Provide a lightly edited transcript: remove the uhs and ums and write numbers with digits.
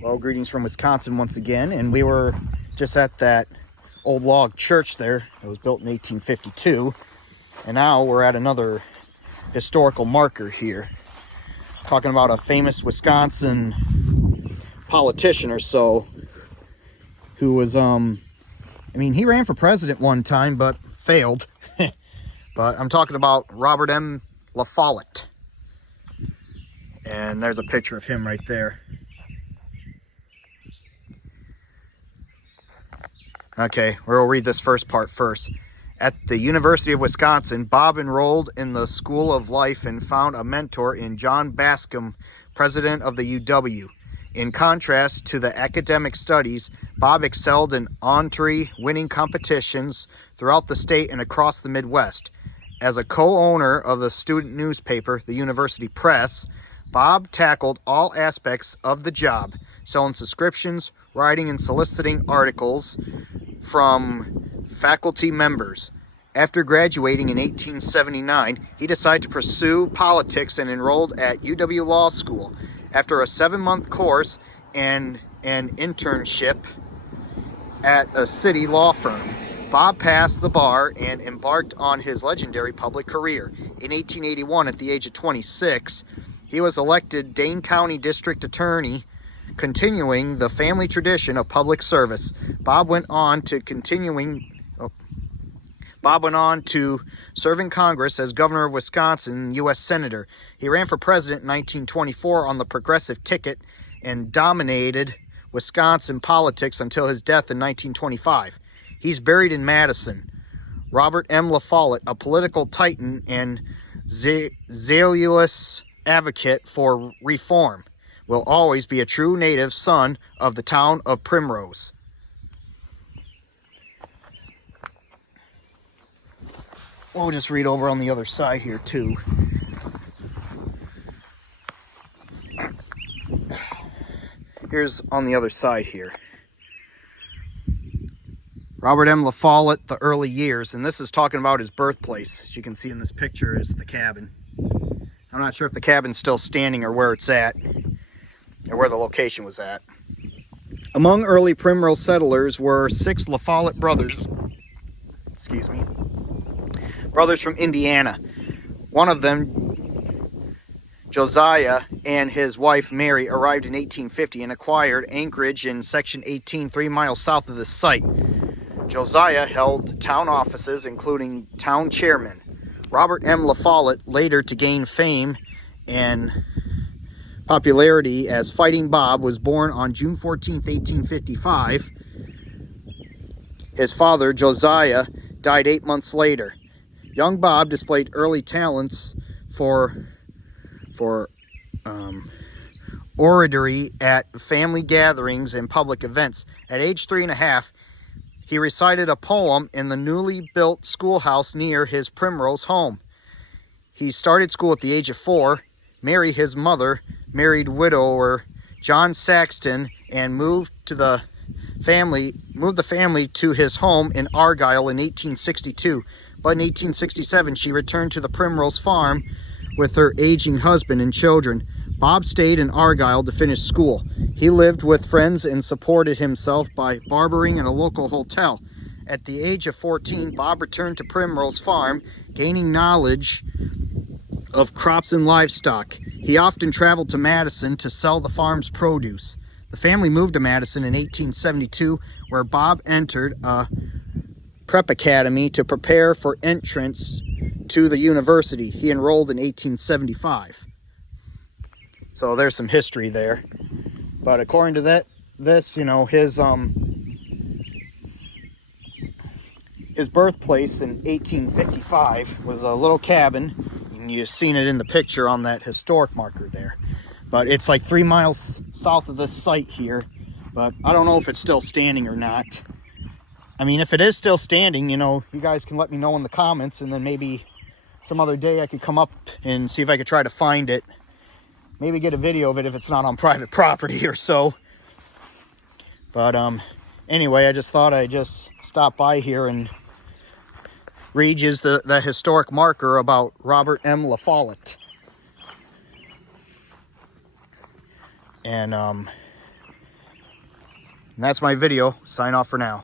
Well, greetings from Wisconsin once again, and we were just at that old log church there. It was built in 1852, and now we're at another historical marker here, talking about a famous Wisconsin politician or so who was, he ran for president one time, but failed. But I'm talking about Robert M. LaFollette, and there's a picture of him right there. Okay, we'll read this first part first. At the University of Wisconsin, Bob enrolled in the School of Life and found a mentor in John Bascom, president of the UW. In contrast to the academic studies, Bob excelled in entry-winning competitions throughout the state and across the Midwest. As a co-owner of the student newspaper, the University Press, Bob tackled all aspects of the job, selling subscriptions, writing and soliciting articles from faculty members. After graduating in 1879, he decided to pursue politics and enrolled at UW Law School. After a 7-month course and an internship at a city law firm, Bob passed the bar and embarked on his legendary public career. In 1881, at the age of 26, he was elected Dane County District Attorney, continuing the family tradition of public service. Bob went on to serve in Congress as governor of Wisconsin, U.S. Senator. He ran for president in 1924 on the progressive ticket and dominated Wisconsin politics until his death in 1925. He's buried in Madison. Robert M. LaFollette, a political titan and zealous advocate for reform, will always be a true native son of the town of Primrose. We'll just read over on the other side here too. Here's on the other side here. Robert M. LaFollette, the early years, and this is talking about his birthplace. As you can see in this picture is the cabin. I'm not sure if the cabin's still standing or where it's at, or where the location was at. Among early Primrose settlers were 6 LaFollette brothers. Brothers from Indiana. One of them, Josiah, and his wife Mary arrived in 1850 and acquired acreage in Section 18, 3 miles south of this site. Josiah held town offices, including town chairman. Robert M. LaFollette, later to gain fame and popularity as Fighting Bob, was born on June 14, 1855. His father, Josiah, died 8 months later. Young Bob displayed early talents for oratory at family gatherings and public events. At age 3.5, he recited a poem in the newly built schoolhouse near his Primrose home. He started school at the age of 4. Mary, his mother, married widower John Saxton and moved the family to his home in Argyle in 1862. But in 1867, she returned to the Primrose farm with her aging husband and children. Bob stayed in Argyle to finish school. He lived with friends and supported himself by barbering at a local hotel. At the age of 14, Bob returned to Primrose Farm, gaining knowledge of crops and livestock. He often traveled to Madison to sell the farm's produce. The family moved to Madison in 1872, where Bob entered a prep academy to prepare for entrance to the university. He enrolled in 1875. So there's some history there. But according to his birthplace in 1855 was a little cabin, and you've seen it in the picture on that historic marker there. But it's like 3 miles south of this site here, but I don't know if it's still standing or not. I mean, if it is still standing, you guys can let me know in the comments, and then maybe some other day I could come up and see if I could try to find it. Maybe get a video of it if it's not on private property or so. But anyway, I just thought I'd just stop by here and read you the historic marker about Robert M. LaFollette. And And that's my video. Sign off for now.